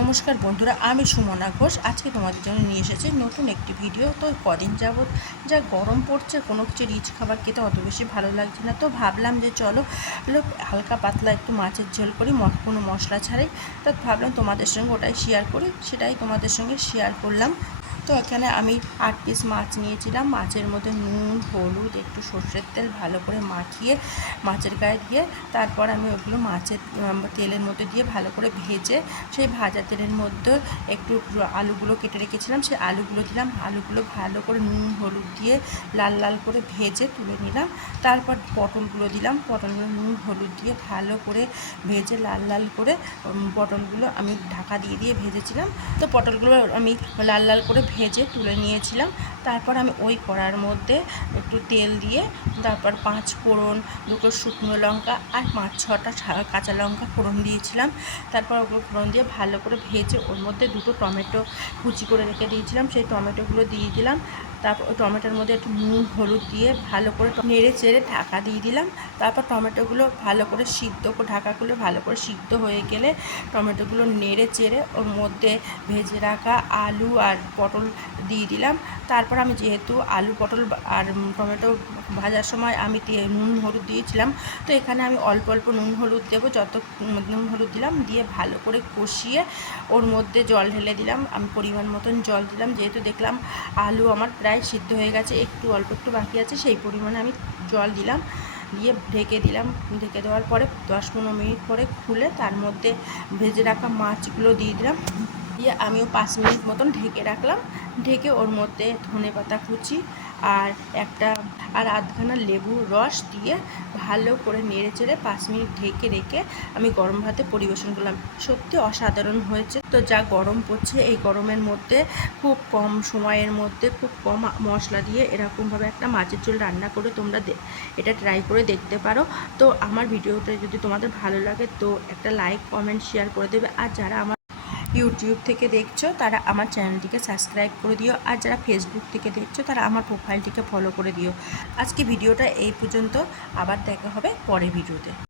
নমস্কার বন্ধুরা, আমি সুমনা ঘোষ। আজকে তোমাদের জন্য নিয়ে এসেছি নতুন একটি ভিডিও। তো কদিন যাবৎ যা গরম পড়ছে, কোনো কিছু রিচ খাবার খেতে অত বেশি ভালো লাগছে না। তো ভাবলাম যে চলো হালকা পাতলা একটু মাছের ঝোল করি, কোনো মশলা ছাড়াই। তো ভাবলাম তোমাদের সঙ্গে ওটাই শেয়ার করি, সেটাই তোমাদের সঙ্গে শেয়ার করলাম। তো এখানে আমি 8 পিস মাছ নিয়েছিলাম। মাছের মধ্যে নুন, হলুদ, একটু সর্ষের তেল ভালো করে মাখিয়ে মাছের গায়ে দিয়ে তারপর আমি ওগুলো মাছের তেলের মধ্যে দিয়ে ভালো করে ভেজে, সেই ভাজা তেলের মধ্যে একটু আলুগুলো কেটে রেখেছিলাম, সেই আলুগুলো দিলাম। আলুগুলো ভালো করে নুন হলুদ দিয়ে লাল লাল করে ভেজে তুলে নিলাম। তারপর পটলগুলো দিলাম। পটলগুলো নুন হলুদ দিয়ে ভালো করে ভেজে লাল লাল করে পটলগুলো আমি ঢাকা দিয়ে দিয়ে ভেজেছিলাম। তো পটলগুলো আমি লাল লাল করে ভেজে তুলে নিয়েছিলাম। তারপর আমি ওই কড়ার মধ্যে একটু তেল দিয়ে তারপর 5 ফোড়ন, 2টো শুকনো লঙ্কা আর 5-6টা কাঁচা লঙ্কা ফোড়ন দিয়েছিলাম। তারপর ওগুলো ফোড়ন দিয়ে ভালো করে ভেজে ওর মধ্যে 2টো টমেটো কুচি করে রেখে দিয়েছিলাম, সেই টমেটোগুলো দিয়ে দিলাম। তারপর ওই টমেটোর মধ্যে একটু নুন হলুদ দিয়ে ভালো করে নেড়ে চেড়ে ঢাকা দিয়ে দিলাম। তারপর টমেটোগুলো ভালো করে ঢাকা খুলে ভালো করে সিদ্ধ হয়ে গেলে টমেটোগুলো নেড়ে চেড়ে ওর মধ্যে ভেজে রাখা আলু আর পটল দিয়ে দিলাম। তারপর আমি যেহেতু আলু পটল আর টমেটো ভাজার সময় আমি নুন হলুদ দিয়েছিলাম, তো এখানে আমি অল্প অল্প নুন হলুদ দেবো। যত নুন হলুদ দিলাম, দিয়ে ভালো করে কষিয়ে ওর মধ্যে জল ঢেলে দিলাম। আমি পরিমাণ মতন জল দিলাম, যেহেতু দেখলাম আলু আমার প্রায় সিদ্ধ হয়ে গেছে, অল্প একটু বাকি আছে, সেই পরিমাণে আমি জল দিলাম। দিয়ে ঢেকে দিলাম। ঢেকে দেওয়ার পরে 10-15 মিনিট পরে খুলে তার মধ্যে ভেজে রাখা মাছগুলো দিয়ে দিলাম। দিয়ে আমিও 5 মিনিট মতন ঢেকে রাখলাম। ঢেকে ওর মধ্যে ধনেপাতা কুচি আর আধখানা লেবুর রস দিয়ে ভালো করে নেড়ে চেড়ে 5 মিনিট ঢেকে রেখে আমি গরম ভাতে পরিবেশন করলাম। সত্যি অসাধারণ হয়েছে। তো যা গরম পড়ছে, এই গরমের মধ্যে খুব কম সময়ের মধ্যে খুব কম মশলা দিয়ে এরকমভাবে একটা মাছের ঝোল রান্না করে তোমরা এটা ট্রাই করে দেখতে পারো। তো আমার ভিডিওটা যদি তোমাদের ভালো লাগে তো একটা লাইক কমেন্ট শেয়ার করে দেবে। আর যারা আমার ইউটিউব থেকে দেখছো তারা আমার চ্যানেলটিকে সাবস্ক্রাইব করে দিও। আর যারা ফেসবুক থেকে দেখছো তারা আমার প্রোফাইলটিকে ফলো করে দিও। আজকে ভিডিওটা এই পর্যন্ত, আবার দেখা হবে পরের ভিডিওতে।